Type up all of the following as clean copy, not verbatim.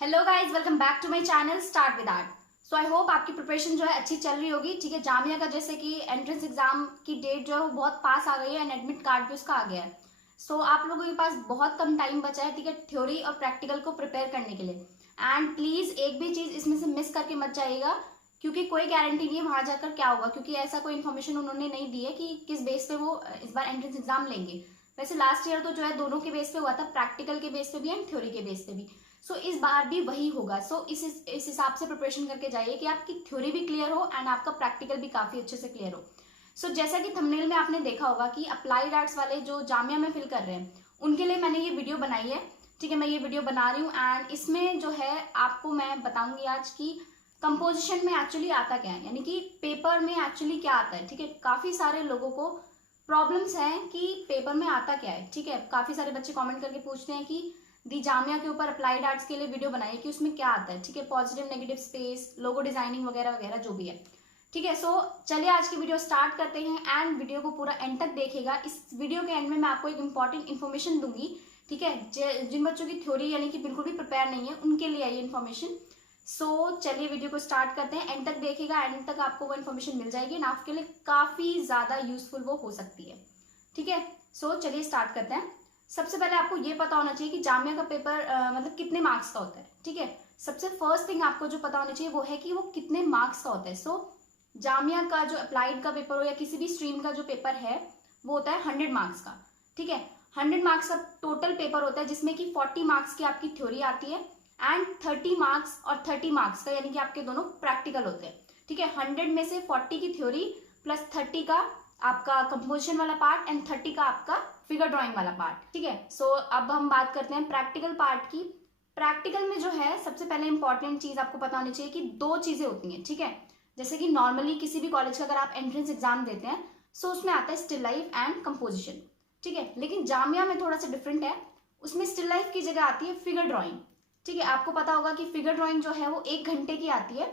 Hello guys, welcome back to my channel start with art. So I hope आपकी preparation जो है अच्छी चल रही होगी। ठीक है, जामिया का जैसे कि एंट्रेंस एग्जाम की डेट जो है वो बहुत पास आ गई है एंड एडमिट कार्ड भी उसका आ गया है। सो आप लोगों के पास बहुत कम टाइम बचा है, ठीक है, थ्योरी और प्रैक्टिकल को प्रिपेयर करने के लिए। एंड प्लीज एक भी चीज इसमें से मिस करके मत जाइएगा, क्योंकि कोई गारंटी नहीं है वहां जाकर क्या होगा, क्योंकि ऐसा कोई इन्फॉर्मेशन उन्होंने नहीं दी है कि किस बेस पे वो इस बार एंट्रेंस एग्जाम लेंगे। वैसे लास्ट ईयर तो जो है दोनों के बेस पे हुआ था, प्रैक्टिकल के बेस पे भी एंड थ्योरी के बेस पे भी। इस बार भी वही होगा। इस हिसाब से प्रिपरेशन करके जाइए कि आपकी थ्योरी भी क्लियर हो एंड आपका प्रैक्टिकल भी काफी अच्छे से क्लियर हो। जैसा कि थंबनेल में आपने देखा होगा कि अप्लाइड आर्ट्स वाले जो जामिया में फिल कर रहे हैं उनके लिए मैंने ये वीडियो बनाई है। ठीक है, मैं ये वीडियो बना रही हूँ एंड इसमें जो है आपको मैं बताऊंगी आज की कंपोजिशन में एक्चुअली आता क्या है, यानी कि पेपर में एक्चुअली क्या आता है। ठीक है, काफी सारे लोगों को प्रॉब्लम्स हैं कि पेपर में आता क्या है। ठीक है, काफी सारे बच्चे कमेंट करके पूछते हैं कि दी जामिया के ऊपर अप्लाइड आर्ट्स के लिए वीडियो बनाइए कि उसमें क्या आता है। ठीक है, positive negative space, logo designing वगैरह वगैरह जो भी है। ठीक है, चलिए आज की वीडियो स्टार्ट करते हैं एंड वीडियो को पूरा एंड तक देखिएगा। इस वीडियो के एंड में मैं आपको एक इंपॉर्टेंट इन्फॉर्मेशन दूंगी। ठीक है, जिन बच्चों की थ्योरी यानी कि बिल्कुल भी प्रिपेयर नहीं है उनके लिए ये इन्फॉर्मेशन। चलिए वीडियो को स्टार्ट करते हैं, एंड तक देखिएगा, एंड तक आपको वो इन्फॉर्मेशन मिल जाएगी ना, आपके लिए काफी ज्यादा यूजफुल वो हो सकती है। ठीक है, चलिए स्टार्ट करते हैं। सबसे पहले आपको ये पता होना चाहिए कि जामिया का पेपर मतलब कितने मार्क्स का होता है। ठीक है, सबसे फर्स्ट थिंग आपको जो पता होना चाहिए वो है कि वो कितने मार्क्स का होता है। जामिया का जो अप्लाइड का पेपर हो या किसी भी स्ट्रीम का जो पेपर है वो होता है 100 मार्क्स का। ठीक है, 100 मार्क्स का टोटल पेपर होता है, जिसमें कि 40 मार्क्स की आपकी थ्योरी आती है एंड 30 मार्क्स और 30 मार्क्स का यानी कि आपके दोनों प्रैक्टिकल होते हैं। ठीक है, 100 में से 40 की थ्योरी प्लस 30 का आपका कंपोजिशन वाला पार्ट एंड 30 का आपका फिगर ड्राइंग वाला पार्ट। ठीक है, अब हम बात करते हैं प्रैक्टिकल पार्ट की। प्रैक्टिकल में जो है सबसे पहले इंपॉर्टेंट चीज आपको पता होनी चाहिए कि दो चीजें होती हैं। ठीक है, जैसे कि नॉर्मली किसी भी कॉलेज का अगर आप एंट्रेंस एग्जाम देते हैं उसमें आता है स्टिल लाइफ एंड कंपोजिशन। ठीक है, लेकिन जामिया में थोड़ा सा डिफरेंट है, उसमें स्टिल लाइफ की जगह आती है फिगर ड्रॉइंग। ठीक है, आपको पता होगा कि फिगर ड्रॉइंग जो है वो 1 घंटे की आती है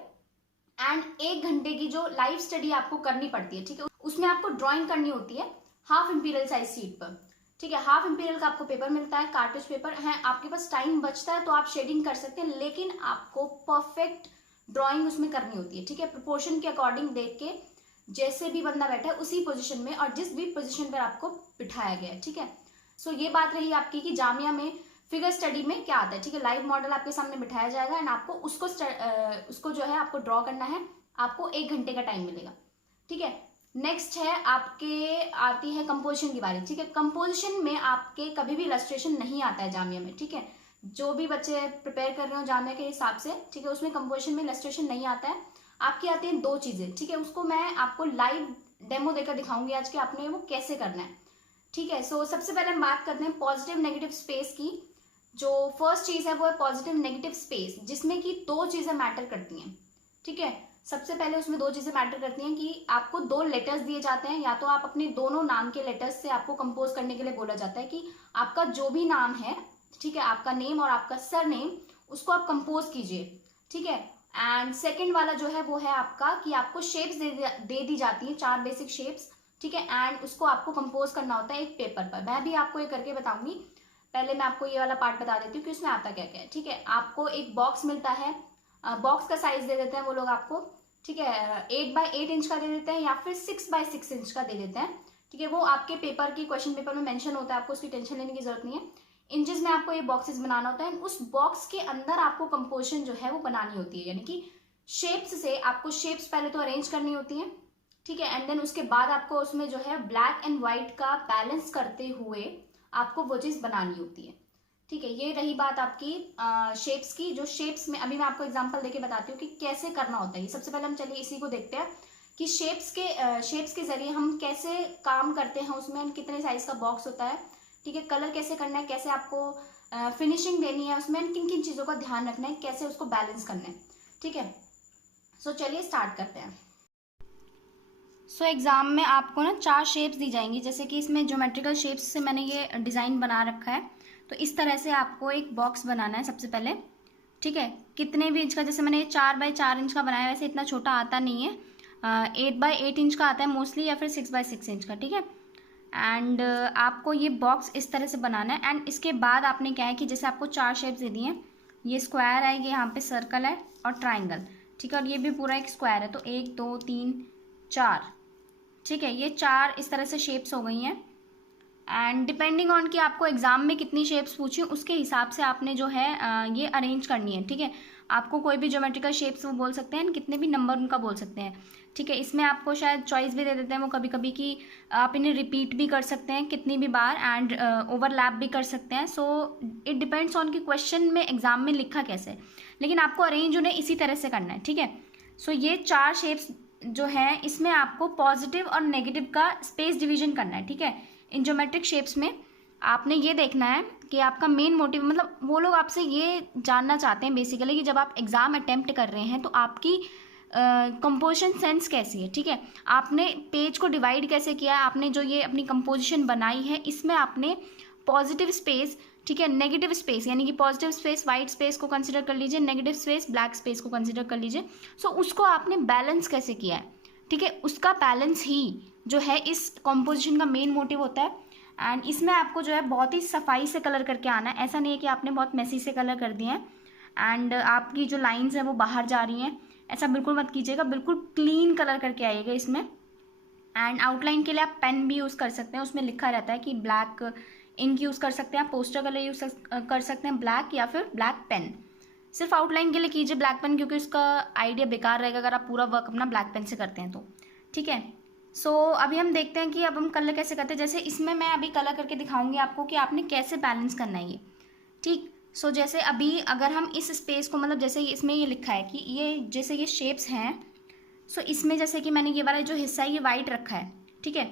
एंड 1 घंटे की जो लाइव स्टडी आपको करनी पड़ती है। ठीक है, उसमें आपको ड्राइंग करनी होती है हाफ इंपीरियल साइज सीट पर। ठीक है, हाफ इंपीरियल का आपको पेपर मिलता है, कार्टेज पेपर है, आपके पास टाइम बचता है तो आप शेडिंग कर सकते हैं, लेकिन आपको परफेक्ट ड्राइंग उसमें करनी होती है। ठीक है, प्रोपोर्शन के अकॉर्डिंग देख के जैसे भी बंदा बैठा है उसी पोजीशन में और जिस भी पोजीशन पर आपको बिठाया गया है। ठीक है, ये बात रही आपकी कि जामिया में फिगर स्टडी में क्या आता है। ठीक है, लाइव मॉडल आपके सामने बिठाया जाएगा एंड आपको उसको जो है आपको ड्रॉ करना है, आपको 1 घंटे का टाइम मिलेगा। ठीक है, नेक्स्ट है आपके आती है कंपोजिशन की बारी। ठीक है, कंपोजिशन में आपके कभी भी इलस्ट्रेशन नहीं आता है जामिया में। ठीक है, जो भी बच्चे प्रिपेयर कर रहे हो जामिया के हिसाब से, ठीक है, उसमें कंपोजिशन में इलस्ट्रेशन नहीं आता है। आपकी आती हैं दो चीजें। ठीक है, उसको मैं आपको लाइव डेमो देकर दिखाऊंगी आज के आपने वो कैसे करना है। ठीक है, सबसे पहले हम बात करते हैं पॉजिटिव नेगेटिव स्पेस की। जो फर्स्ट चीज है वो है पॉजिटिव नेगेटिव स्पेस, जिसमें कि दो चीजें मैटर करती हैं। ठीक है, सबसे पहले उसमें दो चीजें मैटर करती हैं कि आपको दो लेटर्स दिए जाते हैं, या तो आप अपने दोनों नाम के लेटर्स से आपको कंपोज करने के लिए बोला जाता है कि आपका जो भी नाम है, ठीक है, आपका नेम और आपका सर नेम, उसको आप कंपोज कीजिए। ठीक है, एंड सेकेंड वाला जो है वो है आपका कि आपको शेप्स दे दी जाती हैं, 4 बेसिक शेप्स। ठीक है, एंड उसको आपको कंपोज करना होता है एक पेपर पर। मैं भी आपको ये करके बताऊंगी, पहले मैं आपको ये वाला पार्ट बता देती हूँ कि उसमें आता क्या क्या है। ठीक है, आपको एक बॉक्स मिलता है, बॉक्स का साइज दे देते हैं वो लोग आपको। ठीक है, 8x8 इंच का दे देते हैं या फिर 6x6 इंच का दे देते हैं। ठीक है, वो आपके पेपर की क्वेश्चन पेपर में मेंशन होता है, आपको उसकी टेंशन लेने की जरूरत नहीं है। इंचेस में आपको ये बॉक्सेस बनाना होता है, उस बॉक्स के अंदर आपको कंपोजिशन जो है वो बनानी होती है, यानी कि शेप्स से आपको शेप्स पहले तो अरेंज करनी होती है। ठीक है, एंड देन उसके बाद आपको उसमें जो है ब्लैक एंड व्हाइट का बैलेंस करते हुए आपको वो चीज बनानी होती है। ठीक है, ये रही बात आपकी शेप्स की। जो शेप्स में अभी मैं आपको एग्जांपल देके बताती हूँ कि कैसे करना होता है। सबसे पहले हम चलिए इसी को देखते हैं कि शेप्स के जरिए हम कैसे काम करते हैं, उसमें कितने साइज का बॉक्स होता है। ठीक है, कलर कैसे करना है, कैसे आपको फिनिशिंग देनी है उसमें, किन किन चीजों का ध्यान रखना है, कैसे उसको बैलेंस करना है। ठीक है, चलिए स्टार्ट करते हैं। एग्जाम में आपको ना 4 शेप्स दी जाएंगी, जैसे कि इसमें ज्योमेट्रिकल शेप्स से मैंने ये डिज़ाइन बना रखा है। तो इस तरह से आपको एक बॉक्स बनाना है सबसे पहले। ठीक है, कितने भी इंच का, जैसे मैंने 4x4 इंच का बनाया, वैसे इतना छोटा आता नहीं है, 8x8 इंच का आता है मोस्टली, या फिर 6x6 इंच का। ठीक है, एंड आपको ये बॉक्स इस तरह से बनाना है। एंड इसके बाद आपने क्या है कि जैसे आपको 4 शेप्स दे दी हैं, ये स्क्वायर है, ये यहाँ पे सर्कल है और ट्राइंगल, ठीक है, और ये भी पूरा एक स्क्वायर है। तो 1 2 3 4, ठीक है, ये 4 इस तरह से शेप्स हो गई हैं। एंड डिपेंडिंग ऑन कि आपको एग्जाम में कितनी शेप्स पूछी उसके हिसाब से आपने जो है ये अरेंज करनी है, ठीक है। आपको कोई भी ज्योमेट्रिकल शेप्स वो बोल सकते हैं, कितने भी नंबर उनका बोल सकते हैं, ठीक है। इसमें आपको शायद चॉइस भी दे देते हैं वो कभी कभी कि आप इन्हें रिपीट भी कर सकते हैं कितनी भी बार, एंड ओवरलैप भी कर सकते हैं। सो इट डिपेंड्स ऑन कि क्वेश्चन में एग्जाम में लिखा कैसे है, लेकिन आपको अरेंज उन्हें इसी तरह से करना है, ठीक है। सो ये 4 शेप्स जो है इसमें आपको पॉजिटिव और नेगेटिव का स्पेस डिवीजन करना है, ठीक है। इन ज्योमेट्रिक शेप्स में आपने ये देखना है कि आपका मेन मोटिव, मतलब वो लोग आपसे ये जानना चाहते हैं बेसिकली कि जब आप एग्ज़ाम अटेम्प्ट कर रहे हैं तो आपकी कंपोजिशन सेंस कैसी है, ठीक है। आपने पेज को डिवाइड कैसे किया है, आपने जो ये अपनी कंपोजिशन बनाई है इसमें आपने पॉजिटिव स्पेस, ठीक है, नेगेटिव स्पेस, यानी कि पॉजिटिव स्पेस वाइट स्पेस को कंसिडर कर लीजिए, नेगेटिव स्पेस ब्लैक स्पेस को कंसिडर कर लीजिए। सो उसको आपने बैलेंस कैसे किया है, ठीक है, उसका बैलेंस ही जो है इस कॉम्पोजिशन का मेन मोटिव होता है। एंड इसमें आपको जो है बहुत ही सफाई से कलर करके आना है, ऐसा नहीं है कि आपने बहुत मेसी से कलर कर दिए हैं एंड आपकी जो लाइंस हैं वो बाहर जा रही हैं, ऐसा बिल्कुल मत कीजिएगा, बिल्कुल क्लीन कलर करके आइएगा इसमें। एंड आउटलाइन के लिए आप पेन भी यूज़ कर सकते हैं, उसमें लिखा रहता है कि ब्लैक इंक यूज़ कर सकते हैं, आप पोस्टर कलर यूज़ कर सकते हैं ब्लैक, या फिर ब्लैक पेन। सिर्फ आउटलाइन के लिए कीजिए ब्लैक पेन, क्योंकि उसका आइडिया बेकार रहेगा अगर आप पूरा वर्क अपना ब्लैक पेन से करते हैं तो, ठीक है। सो अभी हम देखते हैं कि अब हम कलर कैसे करते हैं। जैसे इसमें मैं अभी कलर करके दिखाऊंगी आपको कि आपने कैसे बैलेंस करना है ये, ठीक। सो जैसे अभी अगर हम इस स्पेस को, मतलब जैसे इसमें ये लिखा है कि ये जैसे ये शेप्स हैं, सो इसमें जैसे कि मैंने ये वाला जो हिस्सा है ये वाइट रखा है, ठीक है,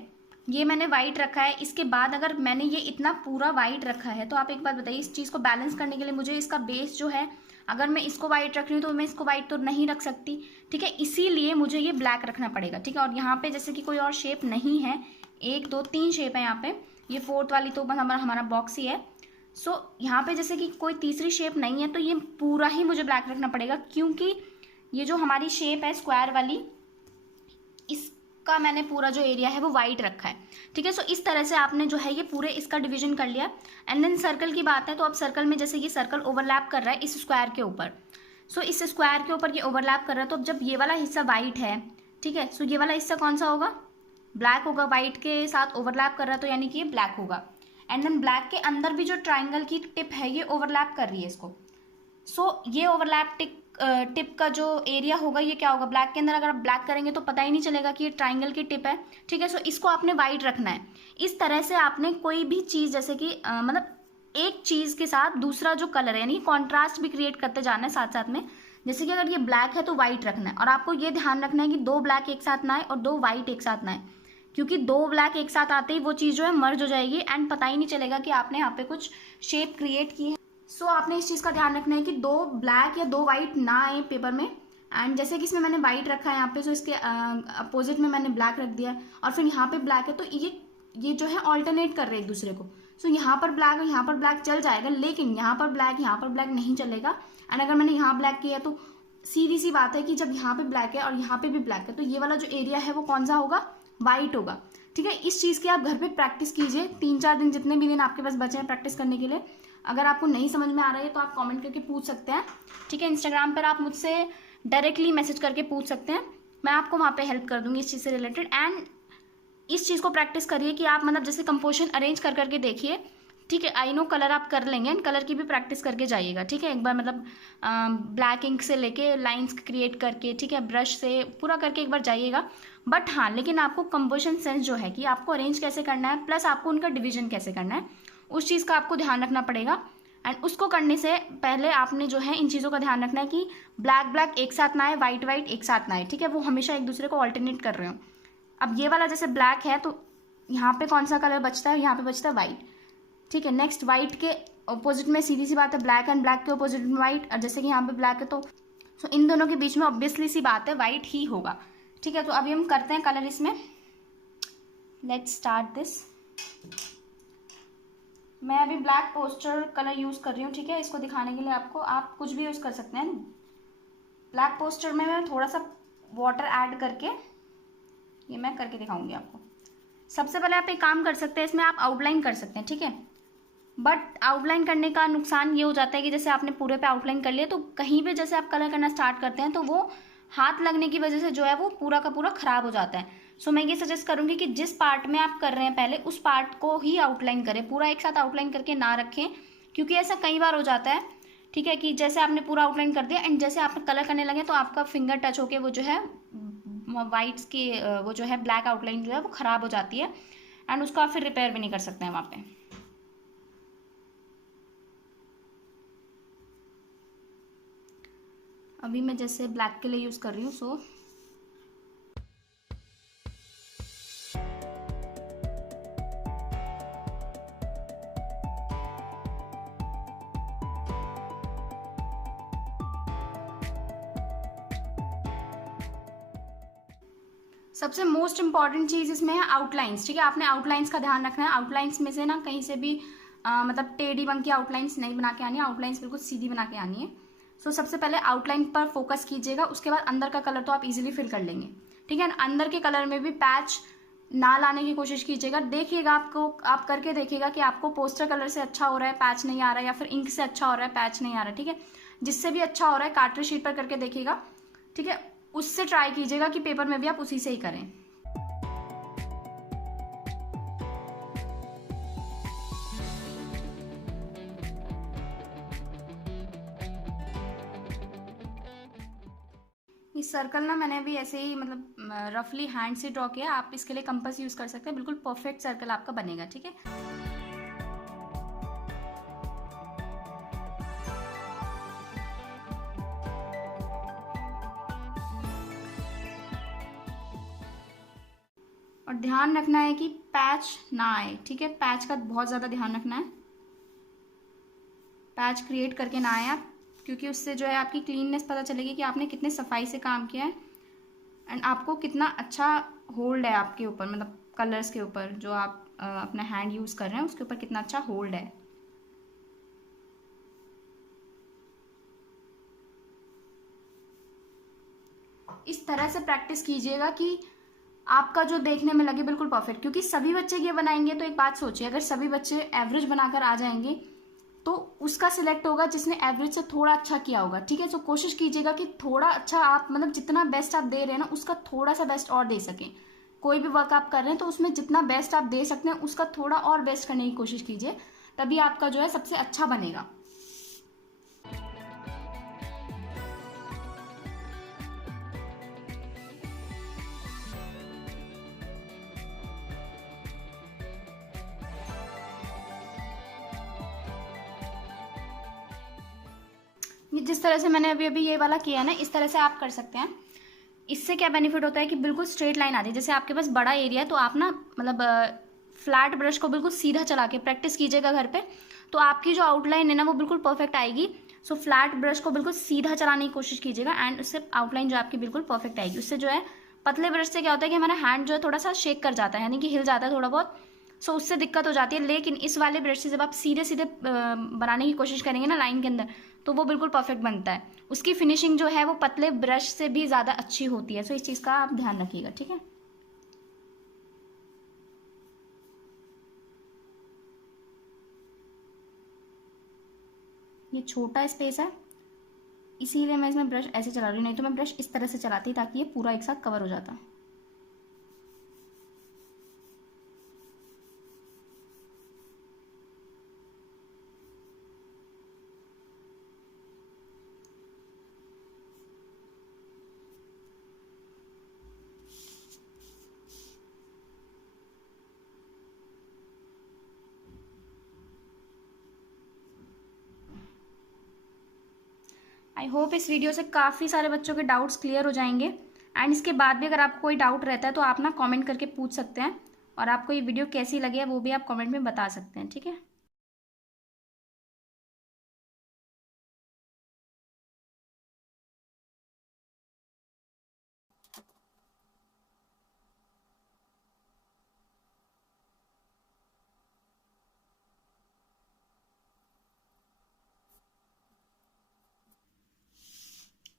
ये मैंने वाइट रखा है। इसके बाद अगर मैंने ये इतना पूरा वाइट रखा है तो आप एक बात बताइए, इस चीज़ को बैलेंस करने के लिए मुझे इसका बेस जो है, अगर मैं इसको वाइट रख रही हूँ तो मैं इसको वाइट तो नहीं रख सकती, ठीक है, इसीलिए मुझे ये ब्लैक रखना पड़ेगा, ठीक है। और यहाँ पे जैसे कि कोई और शेप नहीं है, 1 2 3 शेप है यहाँ पे, ये 4th वाली तो बस हमारा बॉक्स ही है। सो यहाँ पे जैसे कि कोई तीसरी शेप नहीं है तो ये पूरा ही मुझे ब्लैक रखना पड़ेगा, क्योंकि ये जो हमारी शेप है स्क्वायर वाली, इसका मैंने पूरा जो एरिया है वो वाइट रखा है, ठीक है। सो इस तरह से आपने जो है ये पूरे इसका डिवीजन कर लिया। एंड देन सर्कल की बात है तो अब सर्कल में जैसे ये सर्कल ओवरलैप कर रहा है इस स्क्वायर के ऊपर, सो इस स्क्वायर के ऊपर ये ओवरलैप कर रहा है, तो जब ये वाला हिस्सा वाइट है, ठीक है, सो ये वाला हिस्सा कौन सा होगा, ब्लैक होगा, वाइट के साथ ओवरलैप कर रहा है तो यानी कि ये ब्लैक होगा। एंड देन ब्लैक के अंदर भी जो ट्राइंगल की टिप है ये ओवरलैप कर रही है इसको, सो ये ओवरलैप टिप का जो एरिया होगा ये क्या होगा, ब्लैक के अंदर अगर आप ब्लैक करेंगे तो पता ही नहीं चलेगा कि ये ट्राइंगल की टिप है, ठीक है। सो इसको आपने वाइट रखना है। इस तरह से आपने कोई भी चीज़ जैसे कि मतलब एक चीज़ के साथ दूसरा जो कलर है यानी कॉन्ट्रास्ट भी क्रिएट करते जाना है साथ साथ में। जैसे कि अगर ये ब्लैक है तो वाइट रखना है, और आपको ये ध्यान रखना है कि 2 ब्लैक एक साथ ना आए और 2 वाइट एक साथ ना आए, क्योंकि 2 ब्लैक एक साथ आते ही वो चीज़ जो है मर्ज हो जाएगी एंड पता ही नहीं चलेगा कि आपने यहाँ पे कुछ शेप क्रिएट की है। सो आपने इस चीज़ का ध्यान रखना है कि 2 ब्लैक या 2 वाइट ना आए पेपर में। एंड जैसे कि इसमें मैंने वाइट रखा है यहाँ पे, सो इसके अपोजिट में मैंने ब्लैक रख दिया और फिर यहाँ पे ब्लैक है, तो ये जो है ऑल्टरनेट कर रहे हैं एक दूसरे को। सो यहाँ पर ब्लैक और यहाँ पर ब्लैक चल जाएगा, लेकिन यहाँ पर ब्लैक नहीं चलेगा। एंड अगर मैंने यहाँ ब्लैक किया तो सीधी सी बात है कि जब यहाँ पे ब्लैक है और यहाँ पे भी ब्लैक है तो ये वाला जो एरिया है वो कौन सा होगा, वाइट होगा, ठीक है। इस चीज़ की आप घर पे प्रैक्टिस कीजिए 3-4 दिन, जितने भी दिन आपके पास बचे हैं प्रैक्टिस करने के लिए। अगर आपको नहीं समझ में आ रहा है तो आप कमेंट करके पूछ सकते हैं, ठीक है। इंस्टाग्राम पर आप मुझसे डायरेक्टली मैसेज करके पूछ सकते हैं, मैं आपको वहाँ पे हेल्प कर दूँगी इस चीज़ से रिलेटेड। एंड इस चीज़ को प्रैक्टिस करिए कि आप मतलब जैसे कंपोजिशन अरेंज कर करके देखिए, ठीक है। आई नो कलर आप कर लेंगे एंड कलर की भी प्रैक्टिस करके जाइएगा, ठीक है। एक बार मतलब ब्लैक इंक से लेके लाइंस क्रिएट करके, ठीक है, ब्रश से पूरा करके एक बार जाइएगा। बट हाँ, लेकिन आपको कंपोजिशन सेंस जो है कि आपको अरेंज कैसे करना है प्लस आपको उनका डिवीजन कैसे करना है, उस चीज़ का आपको ध्यान रखना पड़ेगा। एंड उसको करने से पहले आपने जो है इन चीज़ों का ध्यान रखना है कि ब्लैक एक साथ ना आए, वाइट एक साथ ना आए, ठीक है, वो हमेशा एक दूसरे को ऑल्टरनेट कर रहे हो। अब ये वाला जैसे ब्लैक है तो यहाँ पे कौन सा कलर बचता है, यहाँ पे बचता है वाइट, ठीक है। नेक्स्ट वाइट के अपोजिट में सीधी सी बात है ब्लैक, एंड ब्लैक के अपोजिट में वाइट, और जैसे कि यहाँ पे ब्लैक है तो इन दोनों के बीच में ऑब्वियसली सी बात है वाइट ही होगा, ठीक है। तो अभी हम करते हैं कलर इसमें, लेट्स स्टार्ट दिस। मैं अभी ब्लैक पोस्टर कलर यूज़ कर रही हूँ, ठीक है, इसको दिखाने के लिए आपको। आप कुछ भी यूज़ कर सकते हैं। ब्लैक पोस्टर में मैं थोड़ा सा वाटर ऐड करके ये मैं करके दिखाऊंगी आपको। सबसे पहले आप एक काम कर सकते हैं, इसमें आप आउटलाइन कर सकते हैं, ठीक है। बट आउटलाइन करने का नुकसान ये हो जाता है कि जैसे आपने पूरे पे आउटलाइन कर लिया तो कहीं पे जैसे आप कलर करना स्टार्ट करते हैं तो वो हाथ लगने की वजह से जो है वो पूरा का पूरा खराब हो जाता है। सो मैं ये सजेस्ट करूंगी कि जिस पार्ट में आप कर रहे हैं पहले उस पार्ट को ही आउटलाइन करें, पूरा एक साथ आउटलाइन करके ना रखें, क्योंकि ऐसा कई बार हो जाता है, ठीक है, कि जैसे आपने पूरा आउटलाइन कर दिया एंड जैसे आप कलर करने लगे तो आपका फिंगर टच होके वो जो है वाइट्स की वो जो है ब्लैक आउटलाइन जो है वो खराब हो जाती है एंड उसको आप फिर रिपेयर भी नहीं कर सकते हैं वहाँ पे। अभी मैं जैसे ब्लैक के लिए यूज़ कर रही हूँ, सो सबसे मोस्ट इंपॉर्टेंट चीज़ इसमें है आउटलाइंस, ठीक है। आपने आउटलाइंस का ध्यान रखना है। आउटलाइंस में से ना कहीं से भी मतलब टेढ़ी बंकी आउटलाइंस नहीं बना के आनी है, आउटलाइंस बिल्कुल सीधी बना के आनी है। सो सबसे पहले आउटलाइन पर फोकस कीजिएगा, उसके बाद अंदर का कलर तो आप इजीली फिल कर लेंगे, ठीक है। अंदर के कलर में भी पैच ना लाने की कोशिश कीजिएगा। देखिएगा आप करके देखिएगा कि आपको पोस्टर कलर से अच्छा हो रहा है, पैच नहीं आ रहा है, या फिर इंक से अच्छा हो रहा है, पैच नहीं आ रहा है, ठीक है। जिससे भी अच्छा हो रहा है कार्ट्रिज शीट पर करके देखिएगा, ठीक है। उससे ट्राई कीजिएगा कि पेपर में भी आप उसी से ही करें। इस सर्कल ना मैंने अभी ऐसे ही मतलब रफली हैंड से ड्रॉ किया। आप इसके लिए कंपास यूज कर सकते हैं, बिल्कुल परफेक्ट सर्कल आपका बनेगा, ठीक है। और ध्यान रखना है कि पैच ना आए, ठीक है। पैच का बहुत ज़्यादा ध्यान रखना है, पैच क्रिएट करके ना आए आप, क्योंकि उससे जो है आपकी क्लीननेस पता चलेगी कि आपने कितने सफाई से काम किया है एंड आपको कितना अच्छा होल्ड है आपके ऊपर, मतलब कलर्स के ऊपर जो आप अपना हैंड यूज़ कर रहे हैं उसके ऊपर कितना अच्छा होल्ड है। इस तरह से प्रैक्टिस कीजिएगा कि आपका जो देखने में लगे बिल्कुल परफेक्ट, क्योंकि सभी बच्चे ये बनाएंगे तो एक बात सोचिए, अगर सभी बच्चे एवरेज बनाकर आ जाएंगे तो उसका सिलेक्ट होगा जिसने एवरेज से थोड़ा अच्छा किया होगा, ठीक है। तो कोशिश कीजिएगा कि थोड़ा अच्छा आप मतलब जितना बेस्ट आप दे रहे हैं ना उसका थोड़ा सा बेस्ट और दे सकें। कोई भी वर्क आप कर रहे हैं तो उसमें जितना बेस्ट आप दे सकते हैं उसका थोड़ा और बेस्ट करने की कोशिश कीजिए, तभी आपका जो है सबसे अच्छा बनेगा। जिस तरह से मैंने अभी अभी ये वाला किया है ना, इस तरह से आप कर सकते हैं। इससे क्या बेनिफिट होता है कि बिल्कुल स्ट्रेट लाइन आती है। जैसे आपके पास बड़ा एरिया है तो आप ना मतलब फ्लैट ब्रश को बिल्कुल सीधा चला के प्रैक्टिस कीजिएगा घर पे, तो आपकी जो आउटलाइन है ना वो बिल्कुल परफेक्ट आएगी। सो फ्लैट ब्रश को बिल्कुल सीधा चलाने की कोशिश कीजिएगा एंड उससे आउटलाइन जो आपकी बिल्कुल परफेक्ट आएगी। उससे जो है पतले ब्रश से क्या होता है कि हमारा हैंड जो है थोड़ा सा शेक कर जाता है, यानी कि हिल जाता है थोड़ा बहुत, सो उससे दिक्कत हो जाती है। लेकिन इस वाले ब्रश से जब आप सीधे सीधे बनाने की कोशिश करेंगे ना लाइन के अंदर, तो वो बिल्कुल परफेक्ट बनता है। उसकी फिनिशिंग जो है वो पतले ब्रश से भी ज़्यादा अच्छी होती है। सो इस चीज़ का आप ध्यान रखिएगा, ठीक है। ये छोटा स्पेस है इसीलिए मैं इसमें ब्रश ऐसे चला रही हूँ, नहीं तो मैं ब्रश इस तरह से चलाती ताकि ये पूरा एक साथ कवर हो जाता। आई होप इस वीडियो से काफ़ी सारे बच्चों के डाउट्स क्लियर हो जाएंगे एंड इसके बाद भी अगर आपको कोई डाउट रहता है तो आप ना कमेंट करके पूछ सकते हैं, और आपको ये वीडियो कैसी लगी है वो भी आप कमेंट में बता सकते हैं, ठीक है।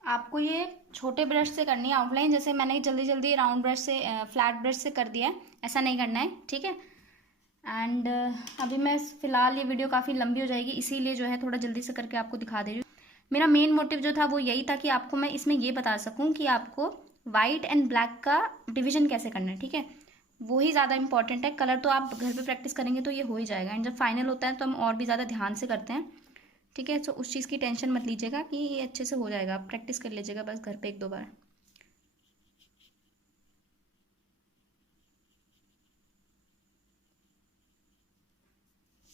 आपको ये छोटे ब्रश से करनी है आउटलाइन, जैसे मैंने जल्दी जल्दी राउंड ब्रश से फ्लैट ब्रश से कर दिया है, ऐसा नहीं करना है, ठीक है। एंड अभी मैं फ़िलहाल ये वीडियो काफ़ी लंबी हो जाएगी, इसीलिए जो है थोड़ा जल्दी से करके आपको दिखा दे रही हूँ। मेरा मेन मोटिव जो था वो यही था कि आपको मैं इसमें ये बता सकूँ कि आपको वाइट एंड ब्लैक का डिवीजन कैसे करना है, ठीक है। वो ही ज़्यादा इंपॉर्टेंट है। कलर तो आप घर पे प्रैक्टिस करेंगे तो ये हो ही जाएगा, एंड जब फाइनल होता है तो हम और भी ज़्यादा ध्यान से करते हैं, ठीक है। तो उस चीज़ की टेंशन मत लीजिएगा कि ये अच्छे से हो जाएगा, आप प्रैक्टिस कर लीजिएगा बस घर पे 1-2 बार।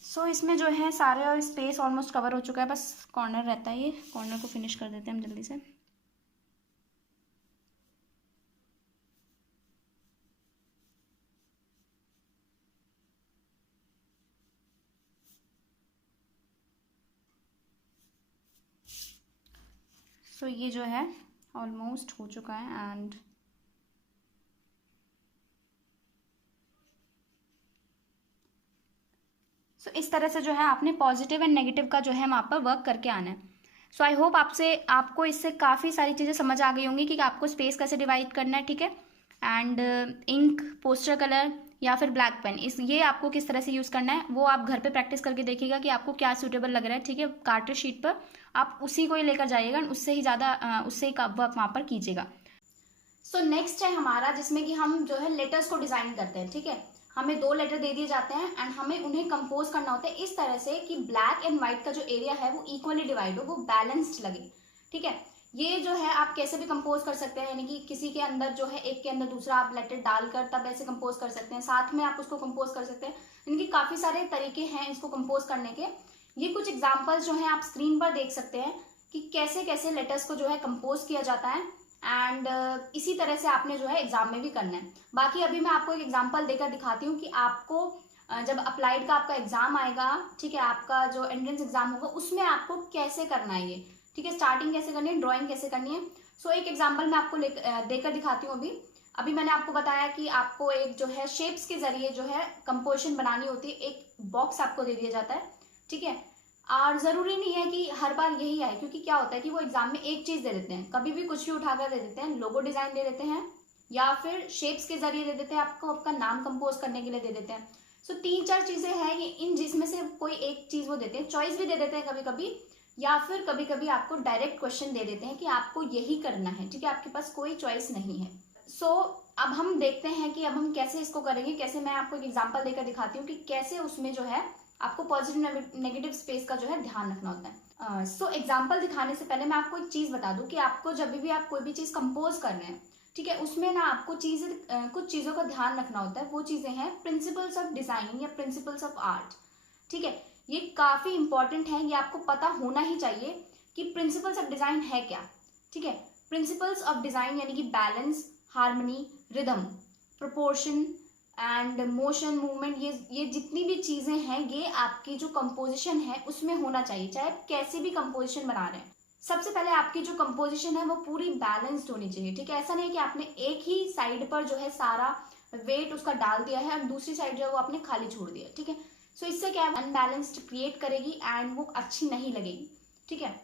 सो इसमें जो है सारे स्पेस ऑलमोस्ट कवर हो चुका है, बस कॉर्नर रहता है, ये कॉर्नर को फिनिश कर देते हैं हम जल्दी से। सो ये जो है ऑलमोस्ट हो चुका है, एंड सो इस तरह से जो है आपने पॉजिटिव एंड नेगेटिव का जो है वहाँ पर वर्क करके आना है। सो आई होप आपको इससे काफ़ी सारी चीज़ें समझ आ गई होंगी कि आपको स्पेस कैसे डिवाइड करना है, ठीक है। एंड इंक, पोस्टर कलर या फिर ब्लैक पेन, ये आपको किस तरह से यूज़ करना है वो आप घर पे प्रैक्टिस करके देखिएगा कि आपको क्या सूटेबल लग रहा है, ठीक है। कार्टर शीट पर आप उसी को ही लेकर जाइएगा, उससे ही ज़्यादा उससे ही वर्क वहाँ पर कीजिएगा। सो नेक्स्ट है हमारा, जिसमें कि हम जो है लेटर्स को डिज़ाइन करते हैं, ठीक है। हमें 2 लेटर दे दिए जाते हैं एंड हमें उन्हें कंपोज करना होता है इस तरह से कि ब्लैक एंड व्हाइट का जो एरिया है वो इक्वली डिवाइड हो, वो बैलेंस्ड लगे, ठीक है। ये जो है आप कैसे भी कंपोज कर सकते हैं, यानी कि किसी के अंदर जो है एक के अंदर दूसरा आप लेटर डालकर तब ऐसे कंपोज कर सकते हैं, साथ में आप उसको कंपोज कर सकते हैं। यानी कि काफ़ी सारे तरीके हैं इसको कंपोज करने के। ये कुछ एग्जाम्पल्स जो है आप स्क्रीन पर देख सकते हैं कि कैसे कैसे लेटर्स को जो है कंपोज किया जाता है, एंड इसी तरह से आपने जो है एग्जाम में भी करना है। बाकी अभी मैं आपको एक एग्जांपल देकर दिखाती हूँ कि आपको जब अप्लाइड का आपका एग्जाम आएगा, ठीक है, आपका जो एंट्रेंस एग्जाम होगा उसमें आपको कैसे करना है ये, ठीक है, स्टार्टिंग कैसे करनी है, ड्राइंग कैसे करनी है। सो एक एग्जाम्पल मैं आपको देकर दिखाती हूँ। अभी मैंने आपको बताया कि आपको एक जो है शेप्स के जरिए जो है कंपोजिशन बनानी होती है, एक बॉक्स आपको दे दिया जाता है, ठीक है। और ज़रूरी नहीं है कि हर बार यही आए, क्योंकि क्या होता है कि वो एग्जाम में एक चीज़ दे देते हैं, कभी भी कुछ भी उठाकर दे देते हैं, लोगो डिज़ाइन दे देते हैं या फिर शेप्स के जरिए दे देते हैं, आपको आपका नाम कंपोज करने के लिए दे देते हैं। सो 3-4 चीज़ें हैं ये, इन जिसमें से कोई एक चीज़ वो देते हैं, चॉइस भी दे देते हैं कभी कभी, या फिर कभी कभी आपको डायरेक्ट क्वेश्चन दे देते हैं कि आपको यही करना है, ठीक है, आपके पास कोई चॉइस नहीं है। सो अब हम देखते हैं कि अब हम कैसे इसको करेंगे, कैसे मैं आपको एक एग्जाम्पल देकर दिखाती हूँ कि कैसे उसमें जो है आपको पॉजिटिव नेगेटिव स्पेस का जो है ध्यान रखना होता है। सो एग्जाम्पल दिखाने से पहले मैं आपको एक चीज़ बता दूं कि आपको जब भी आप कोई भी चीज़ कंपोज कर रहे हैं, ठीक है, उसमें ना आपको कुछ चीज़ों का ध्यान रखना होता है। वो चीज़ें हैं प्रिंसिपल्स ऑफ डिज़ाइन या प्रिंसिपल्स ऑफ आर्ट, ठीक है। ये काफ़ी इंपॉर्टेंट है, ये आपको पता होना ही चाहिए कि प्रिंसिपल्स ऑफ डिज़ाइन है क्या, ठीक है। प्रिंसिपल्स ऑफ डिज़ाइन यानी कि balance, harmony, rhythm, proportion and motion, movement, ये जितनी भी चीज़ें हैं ये आपकी जो कंपोजिशन है उसमें होना चाहिए, चाहे आप कैसे भी कंपोजिशन बना रहे हैं। सबसे पहले आपकी जो कंपोजिशन है वो पूरी बैलेंस्ड होनी चाहिए, ठीक है। ऐसा नहीं है कि आपने एक ही साइड पर जो है सारा वेट उसका डाल दिया है और दूसरी साइड जो है वो आपने खाली छोड़ दिया, ठीक है। सो इससे क्या है, अनबैलेंस्ड क्रिएट करेगी एंड वो अच्छी नहीं लगेगी, ठीक है।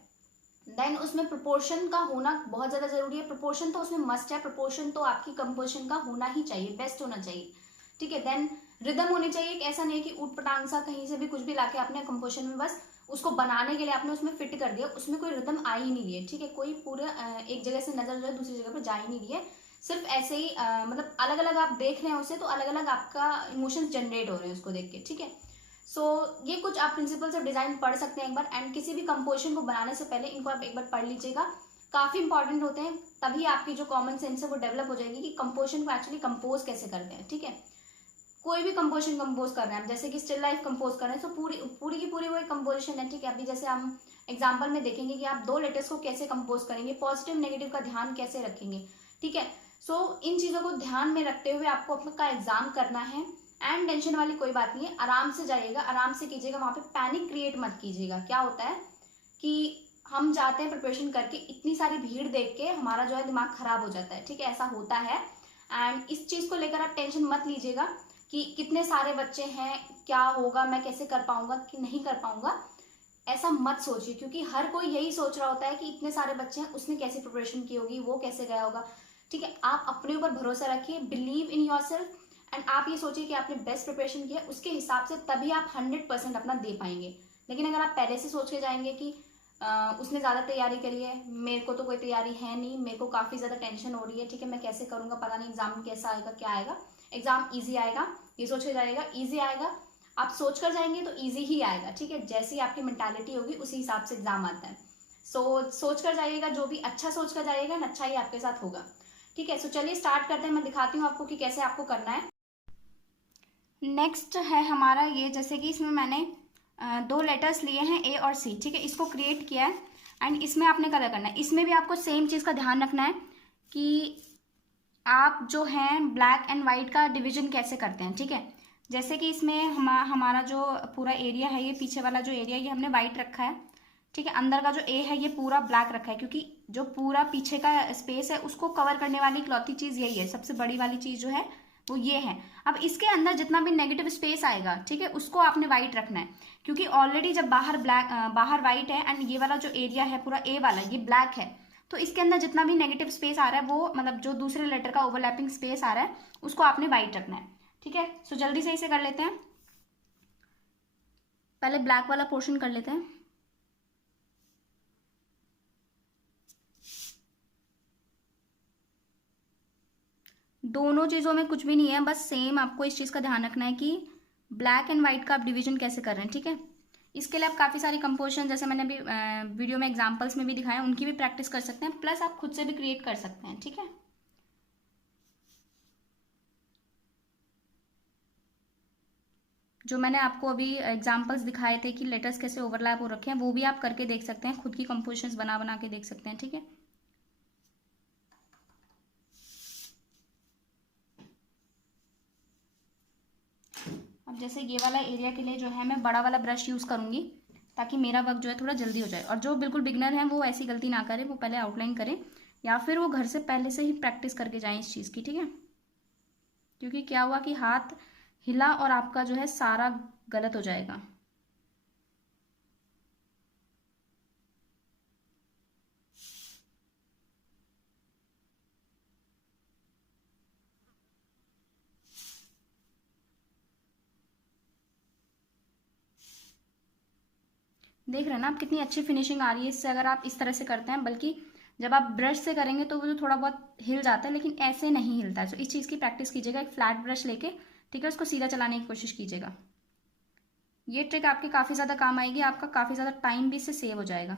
देन उसमें प्रोपोर्शन का होना बहुत ज़्यादा ज़रूरी है, प्रोपोर्शन तो उसमें मस्ट है, प्रोपोर्शन तो आपकी कंपोजिशन का होना ही चाहिए, बेस्ट होना चाहिए, ठीक है। देन रिदम होनी चाहिए, ऐसा नहीं है कि ऊट पटांग सा कहीं से भी कुछ भी लाके आपने कंपोजिशन में बस उसको बनाने के लिए आपने उसमें फिट कर दिया, उसमें कोई रिदम आ ही नहीं रही है, ठीक है। कोई पूरा एक जगह से नजर जो है दूसरी जगह पर जा ही नहीं रही है, सिर्फ ऐसे ही मतलब अलग अलग आप देख रहे हैं उसे, तो अलग अलग आपका इमोशंस जनरेट हो रहे हैं उसको देख के, ठीक है। सो ये कुछ आप प्रिंसिपल्स ऑफ डिजाइन पढ़ सकते हैं एक बार, एंड किसी भी कंपोजिशन को बनाने से पहले इनको आप एक बार पढ़ लीजिएगा, काफी इंपॉर्टेंट होते हैं। तभी आपकी जो कॉमन सेंस है वो डेवलप हो जाएगी कि कंपोजिशन को एक्चुअली कंपोज कैसे करते हैं, ठीक है। कोई भी कंपोजिशन कंपोज कर रहे हैं, जैसे कि स्टिल लाइफ कंपोज कर रहे हैं, तो पूरी की पूरी वो एक कंपोजिशन है, ठीक है। अभी जैसे हम एग्जाम्पल में देखेंगे कि आप 2 लेटर्स को कैसे कंपोज करेंगे, पॉजिटिव नेगेटिव का ध्यान कैसे रखेंगे, ठीक है। सो इन चीज़ों को ध्यान में रखते हुए आपको अपना एग्जाम करना है, एंड टेंशन वाली कोई बात नहीं है, आराम से जाइएगा, आराम से कीजिएगा, वहाँ पे पैनिक क्रिएट मत कीजिएगा। क्या होता है कि हम जाते हैं प्रिपरेशन करके, इतनी सारी भीड़ देख के हमारा जो है दिमाग खराब हो जाता है, ठीक है, ऐसा होता है। एंड इस चीज़ को लेकर आप टेंशन मत लीजिएगा कि कितने सारे बच्चे हैं, क्या होगा, मैं कैसे कर पाऊंगा कि नहीं कर पाऊंगा, ऐसा मत सोचिए, क्योंकि हर कोई यही सोच रहा होता है कि इतने सारे बच्चे हैं, उसने कैसी प्रिपरेशन की होगी, वो कैसे गया होगा, ठीक है। आप अपने ऊपर भरोसा रखिए, बिलीव इन योरसेल्फ, एंड आप ये सोचिए कि आपने बेस्ट प्रिपरेशन किया, उसके हिसाब से तभी आप 100% अपना दे पाएंगे। लेकिन अगर आप पहले से सोच के जाएंगे कि उसने ज़्यादा तैयारी करी है, मेरे को तो कोई तैयारी है नहीं, मेरे को काफ़ी ज़्यादा टेंशन हो रही है, ठीक है मैं कैसे करूँगा, पता नहीं एग्जाम कैसा आएगा, क्या आएगा, एग्जाम ईजी आएगा, ये सोच के जाएगा ईजी आएगा, आप सोच कर जाएंगे तो ईजी ही आएगा, ठीक है। जैसी आपकी मेंटालिटी होगी उसी हिसाब से एग्जाम आता है। सोच कर जाइएगा, जो भी अच्छा सोच कर जाइएगा ना, अच्छा ही आपके साथ होगा, ठीक है। चलिए स्टार्ट करते हैं, मैं दिखाती हूँ आपको कि कैसे आपको करना है। नेक्स्ट है हमारा ये, जैसे कि इसमें मैंने 2 लेटर्स लिए हैं A और C, ठीक है, इसको क्रिएट किया है एंड इसमें आपने कलर करना है। इसमें भी आपको सेम चीज़ का ध्यान रखना है कि आप जो हैं ब्लैक एंड वाइट का डिवीजन कैसे करते हैं, ठीक है। जैसे कि इसमें हमारा जो पूरा एरिया है, ये पीछे वाला जो एरिया ये हमने वाइट रखा है, ठीक है। अंदर का जो A है ये पूरा ब्लैक रखा है, क्योंकि जो पूरा पीछे का स्पेस है उसको कवर करने वाली इकलौती चीज़ यही है, सबसे बड़ी वाली चीज़ जो है वो ये है। अब इसके अंदर जितना भी नेगेटिव स्पेस आएगा, ठीक है, उसको आपने वाइट रखना है, क्योंकि ऑलरेडी जब बाहर वाइट है एंड ये वाला जो एरिया है पूरा A वाला ये ब्लैक है, तो इसके अंदर जितना भी नेगेटिव स्पेस आ रहा है वो मतलब जो दूसरे लेटर का ओवरलैपिंग स्पेस आ रहा है उसको आपने वाइट रखना है, ठीक है। सो जल्दी से इसे कर लेते हैं, पहले ब्लैक वाला पोर्शन कर लेते हैं। दोनों चीज़ों में कुछ भी नहीं है, बस सेम आपको इस चीज़ का ध्यान रखना है कि ब्लैक एंड वाइट का आप डिवीजन कैसे कर रहे हैं, ठीक है। इसके लिए आप काफ़ी सारी कंपोजिशन, जैसे मैंने अभी वीडियो में एग्जांपल्स में भी दिखाया, उनकी भी प्रैक्टिस कर सकते हैं, प्लस आप खुद से भी क्रिएट कर सकते हैं, ठीक है। जो मैंने आपको अभी एग्जांपल्स दिखाए थे कि लेटर्स कैसे ओवरलैप हो रखे हैं, वो भी आप करके देख सकते हैं, खुद की कंपोजिशंस बना बना के देख सकते हैं, ठीक है। अब जैसे ये वाला एरिया के लिए जो है मैं बड़ा वाला ब्रश यूज़ करूँगी, ताकि मेरा वर्क जो है थोड़ा जल्दी हो जाए। और जो बिल्कुल बिगनर हैं वो ऐसी गलती ना करें, वो पहले आउटलाइन करें या फिर वो घर से पहले से ही प्रैक्टिस करके जाएं इस चीज़ की, ठीक है। क्योंकि क्या हुआ कि हाथ हिला और आपका जो है सारा गलत हो जाएगा। देख रहे हैं ना आप कितनी अच्छी फिनिशिंग आ रही है इससे, अगर आप इस तरह से करते हैं। बल्कि जब आप ब्रश से करेंगे तो वो जो थोड़ा बहुत हिल जाता है, लेकिन ऐसे नहीं हिलता है। तो इस चीज़ की प्रैक्टिस कीजिएगा, एक फ्लैट ब्रश लेके, ठीक है, उसको सीधा चलाने की कोशिश कीजिएगा। ये ट्रिक आपके काफ़ी ज़्यादा काम आएगी, आपका काफ़ी ज़्यादा टाइम भी इससे सेव हो जाएगा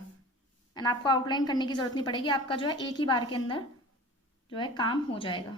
एंड आपको आउटलाइन करने की ज़रूरत नहीं पड़ेगी, आपका जो है एक ही बार के अंदर जो है काम हो जाएगा।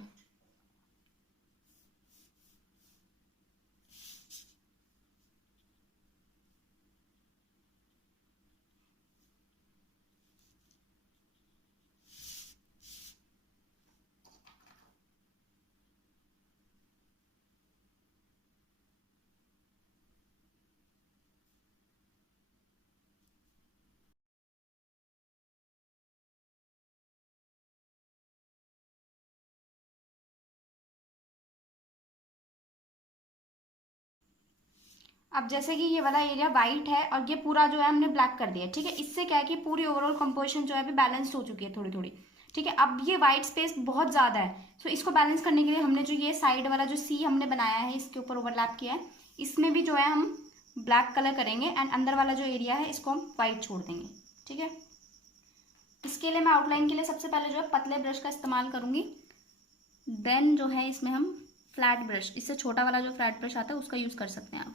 अब जैसे कि ये वाला एरिया वाइट है और ये पूरा जो है हमने ब्लैक कर दिया, ठीक है। इससे क्या है कि पूरी ओवरऑल कंपोजिशन जो है अभी बैलेंस हो चुकी है थोड़ी थोड़ी, ठीक है। अब ये वाइट स्पेस बहुत ज़्यादा है, सो इसको बैलेंस करने के लिए हमने जो ये साइड वाला जो सी हमने बनाया है इसके ऊपर ओवरलैप किया है, इसमें भी जो है हम ब्लैक कलर करेंगे एंड अंदर वाला जो एरिया है इसको हम वाइट छोड़ देंगे, ठीक है। इसके लिए मैं आउटलाइन के लिए सबसे पहले जो है पतले ब्रश का इस्तेमाल करूँगी, देन जो है इसमें हम फ्लैट ब्रश, इससे छोटा वाला जो फ्लैट ब्रश आता है उसका यूज़ कर सकते हैं आप।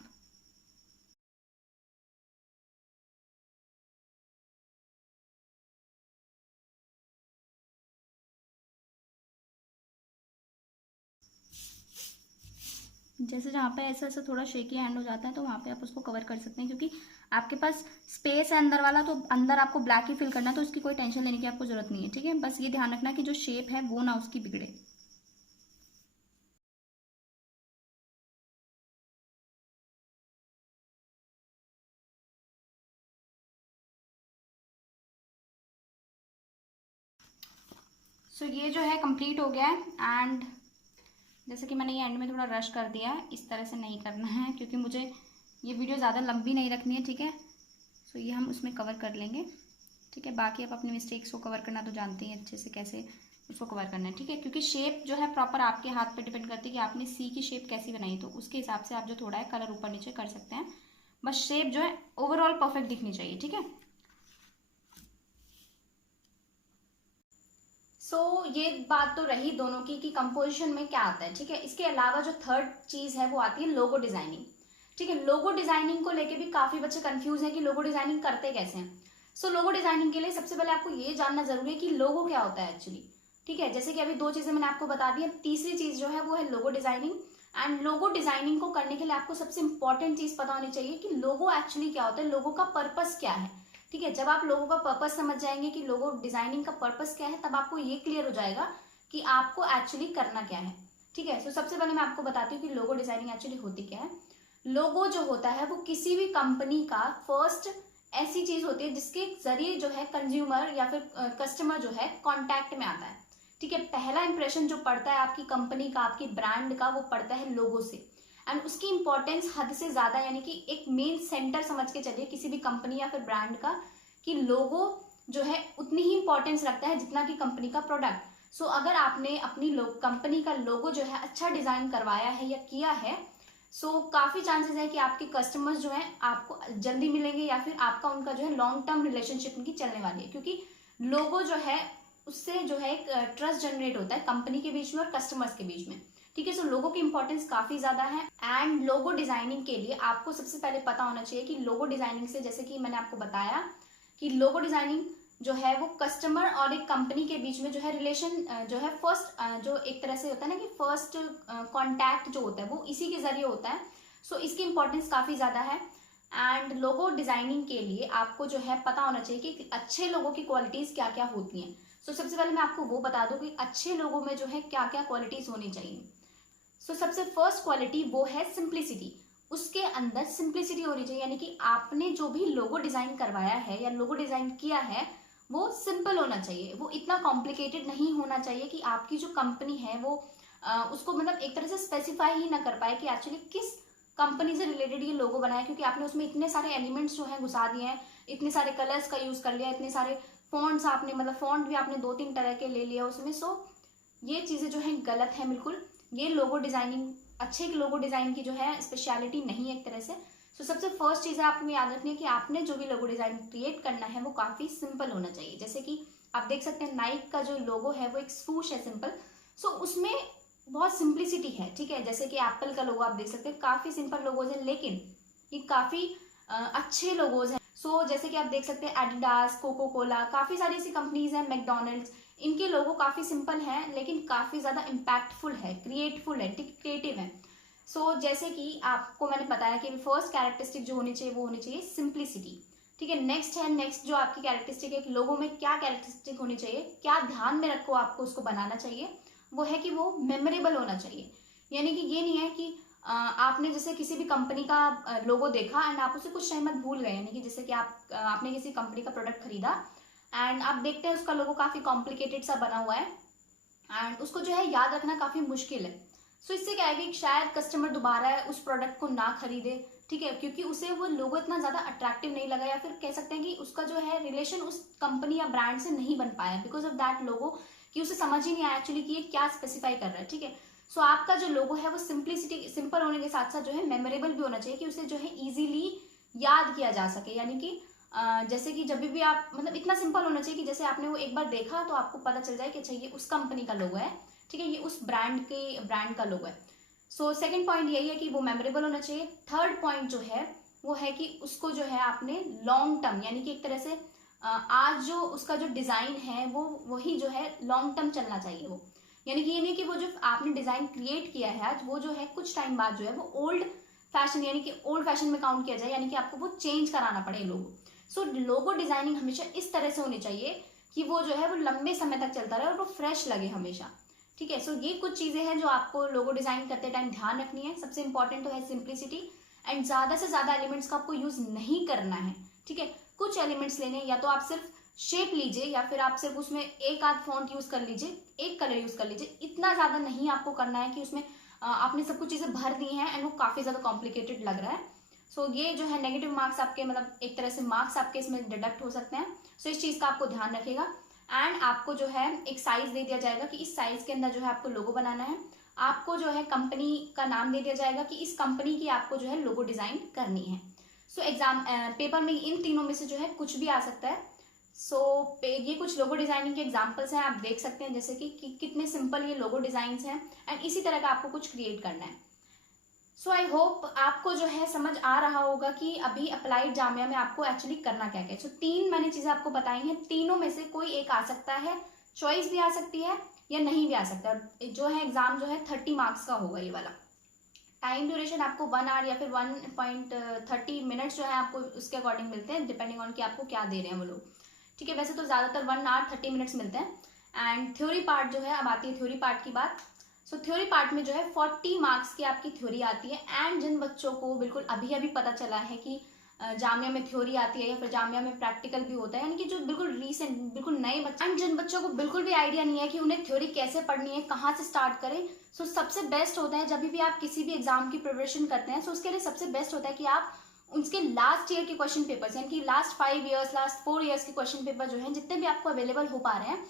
जैसे जहाँ पे ऐसा ऐसा थोड़ा शेकी हैंड हो जाता है तो वहाँ पे आप उसको कवर कर सकते हैं, क्योंकि आपके पास स्पेस है अंदर वाला, तो अंदर आपको ब्लैक ही फिल करना है, तो उसकी कोई टेंशन लेने की आपको ज़रूरत नहीं है, ठीक है। बस ये ध्यान रखना कि जो शेप है वो ना उसकी बिगड़े। सो ये जो है कंप्लीट हो गया है एंड जैसे कि मैंने ये एंड में थोड़ा रश कर दिया है, इस तरह से नहीं करना है क्योंकि मुझे ये वीडियो ज़्यादा लंबी नहीं रखनी है, ठीक है। सो ये हम उसमें कवर कर लेंगे, ठीक है। बाकी आप अपने मिस्टेक्स को कवर करना तो जानते हैं अच्छे से, कैसे उसको कवर करना है, ठीक है। क्योंकि शेप जो है प्रॉपर आपके हाथ पे डिपेंड करती है कि आपने सी की शेप कैसी बनाई, तो उसके हिसाब से आप जो थोड़ा है कलर ऊपर नीचे कर सकते हैं। बस शेप जो है ओवरऑल परफेक्ट दिखनी चाहिए, ठीक है। ये बात तो रही दोनों की कि कंपोजिशन में क्या आता है, ठीक है। इसके अलावा जो थर्ड चीज है वो आती है लोगो डिजाइनिंग, ठीक है। लोगो डिजाइनिंग को लेके भी काफी बच्चे कंफ्यूज हैं कि लोगो डिजाइनिंग करते कैसे हैं। लोगो डिजाइनिंग के लिए सबसे पहले आपको ये जानना जरूरी है कि लोगो क्या होता है एक्चुअली, ठीक है। जैसे कि अभी दो चीजें मैंने आपको बता दी, तीसरी चीज जो है वो है logo designing. And logo designing को करने के लिए आपको सबसे इंपॉर्टेंट चीज पता होनी चाहिए कि लोगो एक्चुअली क्या होता है, लोगो का पर्पस क्या है, ठीक है। जब आप लोगों का पर्पस समझ जाएंगे कि लोगो डिजाइनिंग का पर्पस क्या है, तब आपको ये क्लियर हो जाएगा कि आपको एक्चुअली करना क्या है, ठीक है। सबसे पहले मैं आपको बताती हूँ कि लोगो डिजाइनिंग एक्चुअली होती क्या है। लोगो जो होता है वो किसी भी कंपनी का फर्स्ट ऐसी चीज होती है जिसके जरिए जो है कंज्यूमर या फिर कस्टमर जो है कांटेक्ट में आता है, ठीक है। पहला इंप्रेशन जो पड़ता है आपकी कंपनी का, आपकी ब्रांड का, वो पड़ता है लोगो से। एंड उसकी इंपॉर्टेंस हद से ज्यादा, यानी कि एक मेन सेंटर समझ के चलिए किसी भी कंपनी या फिर ब्रांड का, कि लोगो जो है उतनी ही इंपॉर्टेंस रखता है जितना कि कंपनी का प्रोडक्ट। अगर आपने अपनी कंपनी का लोगो जो है अच्छा डिजाइन करवाया है या किया है, काफी चांसेस है कि आपके कस्टमर्स जो है आपको जल्दी मिलेंगे या फिर आपका उनका जो है लॉन्ग टर्म रिलेशनशिप उनकी चलने वाली है। क्योंकि लोगो जो है उससे जो है एक ट्रस्ट जनरेट होता है कंपनी के बीच में और कस्टमर्स के बीच में, ठीक है। लोगो की इंपॉर्टेंस काफी ज्यादा है। एंड लोगो डिजाइनिंग के लिए आपको सबसे पहले पता होना चाहिए कि लोगो डिजाइनिंग से, जैसे कि मैंने आपको बताया कि लोगो डिजाइनिंग जो है वो कस्टमर और एक कंपनी के बीच में जो है रिलेशन जो है फर्स्ट जो एक तरह से होता है ना कि फर्स्ट कांटेक्ट जो होता है वो इसी के जरिए होता है। इसकी इंपॉर्टेंस काफी ज्यादा है। एंड लोगो डिजाइनिंग के लिए आपको जो है पता होना चाहिए कि अच्छे लोगों की क्वालिटीज क्या क्या होती हैं। सबसे पहले मैं आपको वो बता दूं कि अच्छे लोगों में जो है क्या क्या क्वालिटीज होनी चाहिए। सबसे फर्स्ट क्वालिटी वो है सिंप्लिसिटी। उसके अंदर सिंप्लिसिटी होनी चाहिए, यानी कि आपने जो भी लोगो डिजाइन करवाया है या लोगो डिजाइन किया है वो सिंपल होना चाहिए। वो इतना कॉम्प्लिकेटेड नहीं होना चाहिए कि आपकी जो कंपनी है वो उसको मतलब एक तरह से स्पेसिफाई ही ना कर पाए कि एक्चुअली किस कंपनी से रिलेटेड ये लोगो बनाया, क्योंकि आपने उसमें इतने सारे एलिमेंट्स जो है घुसा दिए हैं, इतने सारे कलर्स का यूज कर लिया, इतने सारे फॉन्ट्स आपने मतलब फॉन्ट भी आपने 2-3 तरह के ले लिया उसमें। ये चीजें जो है गलत है बिल्कुल। ये लोगो डिजाइनिंग, अच्छे लोगो डिजाइन की जो है स्पेशलिटी नहीं है एक तरह से। सबसे फर्स्ट चीज है आपको याद रखनी है कि आपने जो भी लोगो डिजाइन क्रिएट करना है वो काफी सिंपल होना चाहिए। जैसे कि आप देख सकते हैं नाइक का जो लोगो है वो एक स्वूश है, सिंपल। उसमें बहुत सिंप्लिसिटी है, ठीक है। जैसे कि एप्पल का लोगो आप देख सकते हैं, काफी सिंपल लोगोज है लेकिन ये काफी अच्छे लोगोज हैं। जैसे कि आप देख सकते हैं एडिडास, कोको कोला, काफी सारी ऐसी कंपनीज हैं, मैकडोनल्ड्स, इनके लोगो काफी सिंपल हैं लेकिन काफी ज्यादा इम्पैक्टफुल है, क्रिएटफुल है, क्रिएटिव है। जैसे कि आपको मैंने बताया कि फर्स्ट कैरेक्टरिस्टिक जो होनी चाहिए वो होनी चाहिए सिंप्लिसिटी, ठीक है। नेक्स्ट जो आपकी कैरेक्टरिस्टिक है कि लोगो में क्या कैरेक्टरिस्टिक होनी चाहिए, क्या ध्यान में रखो आपको उसको बनाना चाहिए, वो है कि वो मेमोरेबल होना चाहिए। यानी कि ये नहीं है कि आपने जैसे किसी भी कंपनी का लोगो देखा एंड आप उसे कुछ टाइम बाद भूल गए, यानी कि जैसे कि आपने किसी कंपनी का प्रोडक्ट खरीदा एंड आप देखते हैं उसका लोगो काफी कॉम्प्लिकेटेड सा बना हुआ है एंड उसको जो है याद रखना काफी मुश्किल है। इससे क्या है कि शायद कस्टमर दोबारा उस प्रोडक्ट को ना खरीदे, ठीक है, क्योंकि उसे वो लोगो इतना ज्यादा अट्रैक्टिव नहीं लगा, या फिर कह सकते हैं कि उसका जो है रिलेशन उस कंपनी या ब्रांड से नहीं बन पाया बिकॉज ऑफ दैट लोगो, कि उसे समझ ही नहीं आया एक्चुअली कि ये क्या स्पेसिफाई कर रहा है, ठीक है। आपका जो लोगो है वो सिंपल होने के साथ साथ जो है मेमोरेबल भी होना चाहिए कि उसे जो है इजीली याद किया जा सके। यानी कि जैसे कि जब भी आप मतलब इतना सिंपल होना चाहिए कि जैसे आपने वो एक बार देखा तो आपको पता चल जाए कि अच्छा ये उस कंपनी का लोगो है, ठीक है, ये उस ब्रांड का लोगो है। सेकंड पॉइंट यही है कि वो मेमोरेबल होना चाहिए। थर्ड पॉइंट जो है वो है कि उसको जो है आपने लॉन्ग टर्म, यानी कि एक तरह से आज जो उसका जो डिजाइन है वो वही जो है लॉन्ग टर्म चलना चाहिए वो। यानी कि ये नहीं कि वो जो आपने डिजाइन क्रिएट किया है आज वो जो है कुछ टाइम बाद जो है वो ओल्ड फैशन, यानी कि ओल्ड फैशन में काउंट किया जाए, यानी कि आपको वो चेंज कराना पड़े लोगो। लोगो डिजाइनिंग हमेशा इस तरह से होनी चाहिए कि वो जो है वो लंबे समय तक चलता रहे और वो फ्रेश लगे हमेशा, ठीक है। ये कुछ चीजें हैं जो आपको लोगो डिजाइन करते टाइम ध्यान रखनी है। सबसे इंपॉर्टेंट तो है सिंप्लिसिटी एंड ज्यादा से ज्यादा एलिमेंट्स का आपको यूज नहीं करना है, ठीक है। कुछ एलिमेंट्स लेने, या तो आप सिर्फ शेप लीजिए या फिर आप सिर्फ उसमें एक आध फॉन्ट यूज कर लीजिए, एक कलर यूज कर लीजिए। इतना ज्यादा नहीं आपको करना है कि उसमें आपने सब कुछ चीजें भर दी हैं एंड वो काफी ज्यादा कॉम्प्लिकेटेड लग रहा है। ये जो है नेगेटिव मार्क्स आपके मतलब एक तरह से मार्क्स आपके इसमें डिडक्ट हो सकते हैं। इस चीज का आपको ध्यान रखेगा। एंड आपको जो है एक साइज दे दिया जाएगा कि इस साइज के अंदर जो है आपको लोगो बनाना है। आपको जो है कंपनी का नाम दे दिया जाएगा कि इस कंपनी की आपको जो है लोगो डिजाइन करनी है। सो एग्जाम पेपर में इन तीनों में से जो है कुछ भी आ सकता है। सो ये कुछ लोगो डिजाइनिंग के एग्जाम्पल्स हैं, आप देख सकते हैं जैसे कि कितने सिंपल ये लोगो डिजाइन हैं एंड इसी तरह का आपको कुछ क्रिएट करना है। सो आई होप आपको जो है समझ आ रहा होगा कि अभी अप्लाइड जामिया में आपको एक्चुअली करना क्या क्या है। सो 3 मैंने चीजें आपको बताई हैं, तीनों में से कोई एक आ सकता है, चॉइस भी आ सकती है या नहीं भी आ सकता है। जो है एग्जाम जो है 30 मार्क्स का होगा ये वाला। टाइम ड्यूरेशन आपको 1 आवर या फिर 1.30 मिनट्स जो है आपको उसके अकॉर्डिंग मिलते हैं, डिपेंडिंग ऑन कि आपको क्या दे रहे हैं वो लोग। ठीक है, वैसे तो ज्यादातर 1 आवर 30 मिनट्स मिलते हैं। एंड थ्योरी पार्ट जो है, अब आती है थ्योरी पार्ट की बात। सो थ्योरी पार्ट में जो है 40 मार्क्स की आपकी थ्योरी आती है। एंड जिन बच्चों को बिल्कुल अभी अभी पता चला है कि जामिया में थ्योरी आती है या फिर जामिया में प्रैक्टिकल भी होता है, यानी कि जो बिल्कुल रीसेंट बिल्कुल नए बच्चे, एंड जिन बच्चों को बिल्कुल भी आइडिया नहीं है कि उन्हें थ्योरी कैसे पढ़नी है, कहाँ से स्टार्ट करें, सो सबसे बेस्ट होता है जब भी आप किसी भी एग्जाम की प्रिपरेशन करते हैं, सो उसके लिए सबसे बेस्ट होता है कि आप उसके लास्ट ईयर के क्वेश्चन पेपर्स, यानी कि लास्ट 5 ईयर्स लास्ट 4 ईयर्स के क्वेश्चन पेपर जो है जितने भी आपको अवेलेबल हो पा रहे हैं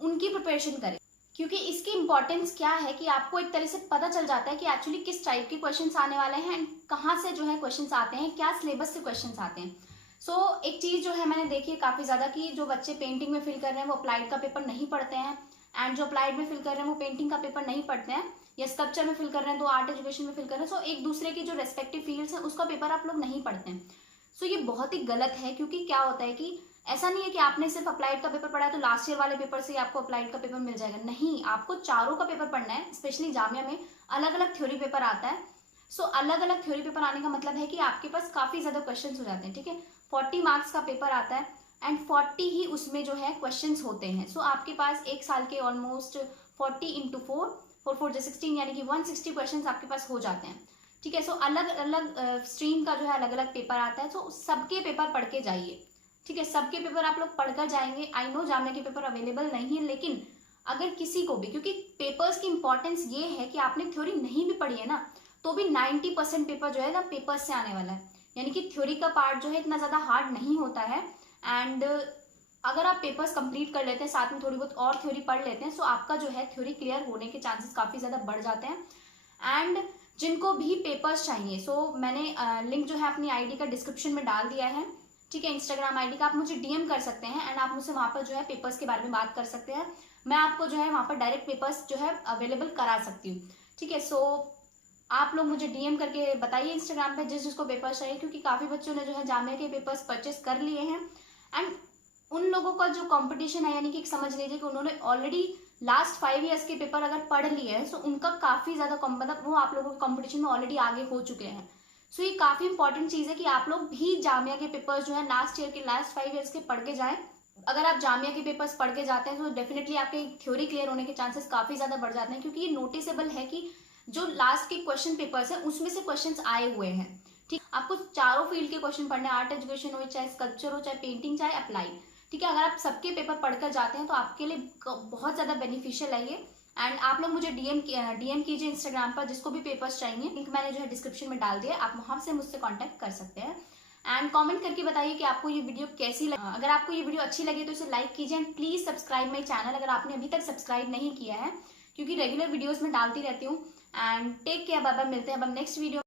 उनकी प्रिपरेशन करें। क्योंकि इसकी इंपॉर्टेंस क्या है कि आपको एक तरह से पता चल जाता है कि एक्चुअली किस टाइप के क्वेश्चंस आने वाले हैं एंड कहाँ से जो है क्वेश्चंस आते हैं, क्या सिलेबस से क्वेश्चंस आते हैं। सो एक चीज जो है मैंने देखी है काफी ज्यादा कि जो बच्चे पेंटिंग में फिल कर रहे हैं वो अप्लाइड का पेपर नहीं पढ़ते हैं, एंड जो अप्लाइड में फिल कर रहे हैं वो पेंटिंग का पेपर नहीं पढ़ते हैं, या स्कल्पचर में फिल कर रहे हैं तो आर्ट एजुकेशन में फिल कर रहे हैं। सो एक दूसरे की जो रेस्पेक्टिव फील्ड्स हैं उसका पेपर आप लोग नहीं पढ़ते हैं। सो ये बहुत ही गलत है, क्योंकि क्या होता है कि ऐसा नहीं है कि आपने सिर्फ अप्लाइड का पेपर पढ़ा है तो लास्ट ईयर वाले पेपर से आपको अप्लाइड का पेपर मिल जाएगा। नहीं, आपको चारों का पेपर पढ़ना है। स्पेशली जामिया में अलग अलग थ्योरी पेपर आता है। सो अलग अलग थ्योरी पेपर आने का मतलब है कि आपके पास काफी ज्यादा क्वेश्चन हो जाते हैं। ठीक है, 40 मार्क्स का पेपर आता है एंड 40 ही उसमें जो है क्वेश्चन होते हैं। सो आपके पास एक साल के ऑलमोस्ट 40 इंटू 4 16 यानी कि 160 क्वेश्चन आपके पास हो जाते हैं। ठीक है, सो अलग अलग स्ट्रीम का जो है अलग अलग पेपर आता है। सो सबके पेपर पढ़ के जाइए। ठीक है, सबके पेपर आप लोग पढ़कर जाएंगे। आई नो जामिया के पेपर अवेलेबल नहीं है, लेकिन अगर किसी को भी, क्योंकि पेपर्स की इंपॉर्टेंस ये है कि आपने थ्योरी नहीं भी पढ़ी है ना तो भी 90% पेपर जो है ना पेपर्स से आने वाला है, यानी कि थ्योरी का पार्ट जो है इतना ज्यादा हार्ड नहीं होता है। एंड अगर आप पेपर्स कंप्लीट कर लेते हैं, साथ में थोड़ी बहुत और थ्योरी पढ़ लेते हैं, सो आपका जो है थ्योरी क्लियर होने के चांसेस काफी ज्यादा बढ़ जाते हैं। एंड जिनको भी पेपर्स चाहिए, सो मैंने लिंक जो है अपनी आईडी का डिस्क्रिप्शन में डाल दिया है। ठीक है, इंस्टाग्राम आईडी का आप मुझे डीएम कर सकते हैं एंड आप मुझसे वहां पर जो है पेपर्स के बारे में बात कर सकते हैं। मैं आपको जो है वहां पर डायरेक्ट पेपर्स जो है अवेलेबल करा सकती हूँ। ठीक है, सो आप लोग मुझे डीएम करके बताइए इंस्टाग्राम पे जिसको पेपर्स चाहिए, क्योंकि काफी बच्चों ने जो है जामिया के पेपर्स परचेस कर लिए हैं। एंड उन लोगों का जो कंपटीशन है, यानी कि समझ लीजिए कि उन्होंने ऑलरेडी लास्ट 5 ईयर्स के पेपर अगर पढ़ लिए हैं, सो उनका काफी ज्यादा मतलब वो आप लोगों के कंपटीशन में ऑलरेडी आगे हो चुके हैं। सो ये काफी इंपॉर्टेंट चीज है कि आप लोग भी जामिया के पेपर्स जो है लास्ट ईयर के लास्ट 5 ईयर्स के पढ़ के जाएं। अगर आप जामिया के पेपर्स पढ़ के जाते हैं तो डेफिनेटली आपके थ्योरी क्लियर होने के चांसेस काफी ज्यादा बढ़ जाते हैं, क्योंकि ये नोटिसेबल है कि जो लास्ट के क्वेश्चन पेपर्स है उसमें से क्वेश्चन आए हुए हैं। ठीक, आपको चारों फील्ड के क्वेश्चन पढ़ने, आर्ट एजुकेशन हो, चाहे स्कल्पचर हो, चाहे पेंटिंग, चाहे अप्लाई। ठीक है, अगर आप सबके पेपर पढ़कर जाते हैं तो आपके लिए बहुत ज्यादा बेनिफिशियल है ये। एंड आप लोग मुझे डीएम कीजिए इंस्टाग्राम पर, जिसको भी पेपर्स चाहिए लिंक मैंने जो है डिस्क्रिप्शन में डाल दिया, आप वहां से मुझसे कांटेक्ट कर सकते हैं। एंड कमेंट करके बताइए कि आपको ये वीडियो कैसी लगी। अगर आपको ये वीडियो अच्छी लगी तो इसे लाइक कीजिए and please subscribe my channel अगर आपने अभी तक सब्सक्राइब नहीं किया है, क्योंकि रेगुलर वीडियोज में डालती रहती हूँ। And take care, bye bye, मिलते हैं अब नेक्स्ट वीडियो।